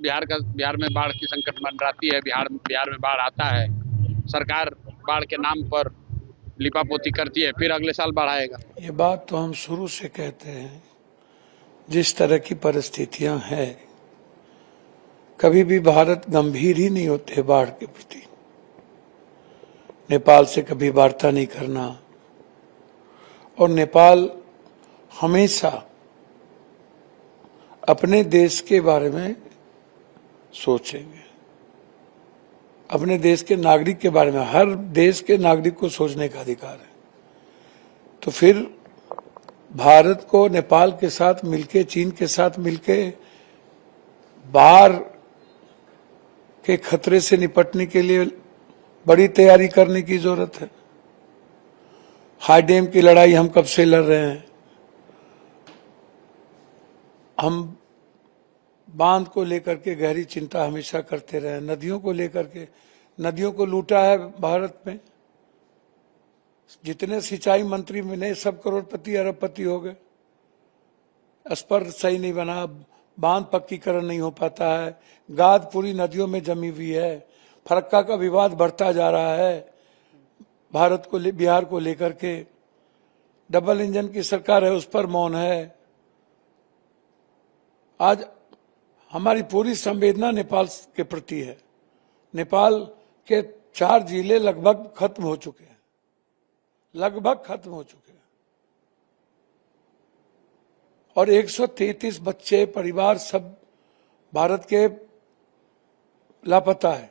बिहार में बाढ़ की संकट मंडराती है। बिहार में बाढ़ आता है, सरकार बाढ़ के नाम पर लिपापोती करती है, फिर अगले साल बाढ़ आएगा। ये बात तो हम शुरू से कहते हैं, जिस तरह की परिस्थितियां हैं, कभी भी भारत गंभीर ही नहीं होते बाढ़ के प्रति। नेपाल से कभी वार्ता नहीं करना, और नेपाल हमेशा अपने देश के बारे में सोचेंगे, अपने देश के नागरिक के बारे में। हर देश के नागरिक को सोचने का अधिकार है। तो फिर भारत को नेपाल के साथ मिलके, चीन के साथ मिलके बाढ़ के खतरे से निपटने के लिए बड़ी तैयारी करने की जरूरत है। हाई डैम की लड़ाई हम कब से लड़ रहे हैं। हम बांध को लेकर के गहरी चिंता हमेशा करते रहे। नदियों को लेकर के, नदियों को लूटा है भारत में। जितने सिंचाई मंत्री मिले सब करोड़पति अरबपति हो गए। स्पर सही नहीं बना, बांध पक्कीकरण नहीं हो पाता है, गाद पूरी नदियों में जमी हुई है, फरक्का का विवाद बढ़ता जा रहा है। भारत को बिहार को लेकर के डबल इंजन की सरकार है, उस पर मौन है। आज हमारी पूरी संवेदना नेपाल के प्रति है। नेपाल के 4 जिले लगभग खत्म हो चुके हैं, लगभग खत्म हो चुके हैं, और 133 बच्चे, परिवार सब भारत के लापता है।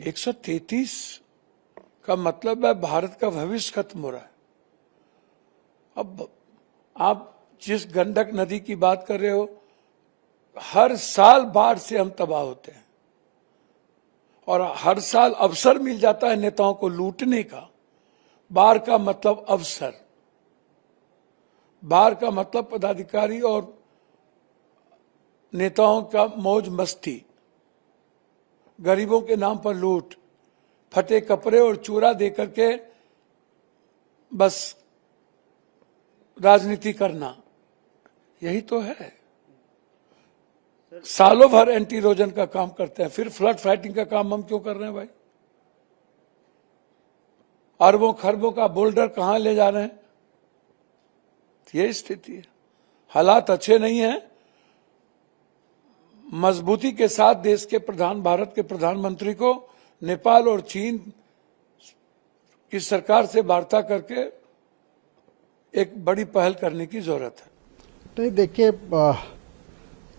133 का मतलब है भारत का भविष्य खत्म हो रहा है। अब आप जिस गंडक नदी की बात कर रहे हो, हर साल बाढ़ से हम तबाह होते हैं, और हर साल अवसर मिल जाता है नेताओं को लूटने का। बाढ़ का मतलब अवसर, बाढ़ का मतलब पदाधिकारी और नेताओं का मौज मस्ती, गरीबों के नाम पर लूट, फटे कपड़े और चूरा देकर के बस राजनीति करना, यही तो है। सालों भर एंटी इरोजन का काम करते हैं, फिर फ्लड फाइटिंग का काम हम क्यों कर रहे हैं भाई? अरबों खरबों का बोल्डर कहां ले जा रहे हैं? ये स्थिति है। हालात अच्छे नहीं हैं। मजबूती के साथ देश के भारत के प्रधानमंत्री को नेपाल और चीन की सरकार से वार्ता करके एक बड़ी पहल करने की जरूरत है। नहीं, देखिए,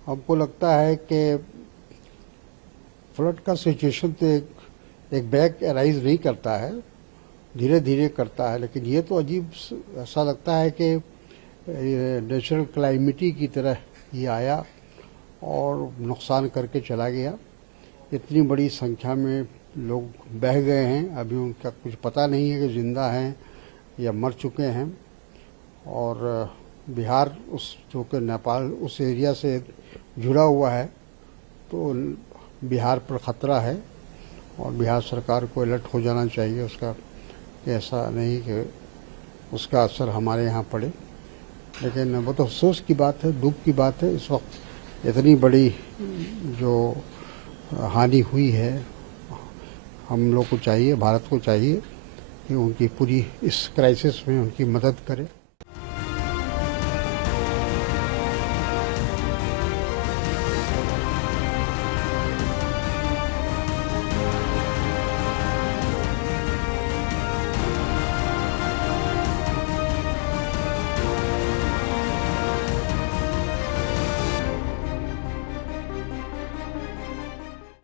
हमको लगता है कि फ्लड का सिचुएशन तो एक बैक अराइज नहीं करता है, धीरे धीरे करता है। लेकिन ये तो अजीब ऐसा लगता है कि नेचुरल क्लाइमिटी की तरह ये आया और नुकसान करके चला गया। इतनी बड़ी संख्या में लोग बह गए हैं, अभी उनका कुछ पता नहीं है कि जिंदा हैं या मर चुके हैं। और बिहार उस जो कि नेपाल उस एरिया से जुड़ा हुआ है, तो बिहार पर ख़तरा है और बिहार सरकार को अलर्ट हो जाना चाहिए उसका, कि ऐसा नहीं कि उसका असर हमारे यहाँ पड़े। लेकिन वो तो अफसोस की बात है, दुख की बात है। इस वक्त इतनी बड़ी जो हानि हुई है, हम लोग को चाहिए, भारत को चाहिए कि उनकी पूरी इस क्राइसिस में उनकी मदद करे।